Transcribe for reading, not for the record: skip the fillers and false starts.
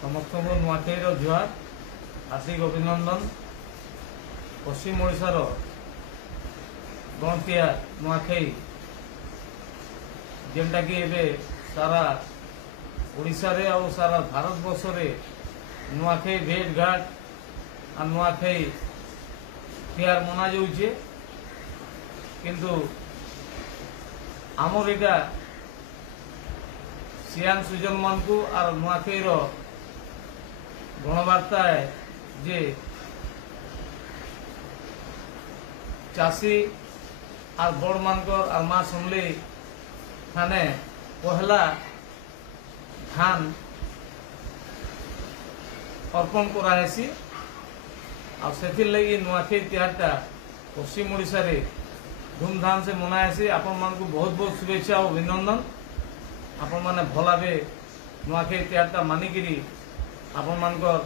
समस्त नुआखाई जुहार हार्दिक अभिनंदन। पश्चिम ओडिशार गणतिया नुआखाई जेनटा कि एबे सारा ओडिशा रे और सारा भारत वर्ष रे नुआखाई भेट घाट आ नुआखाई तिहार मना जाउछे, किंतु आमर एटा सियान सुजन मान को आर नुआखाई रो गणवार्ता है जे चाषी आर बड़ मानकर आर माँ समले थाने पहला धान अर्पण करासी आ से लगी नुआखाई तिहारटा पश्चिम ओडिशा रे धूमधाम से मनासी। आपण मान को बहुत बहुत शुभेच्छा और अभिनंदन। आपण माने भलाबे नुआखाई तिहारटा मानिकी आपण मानकर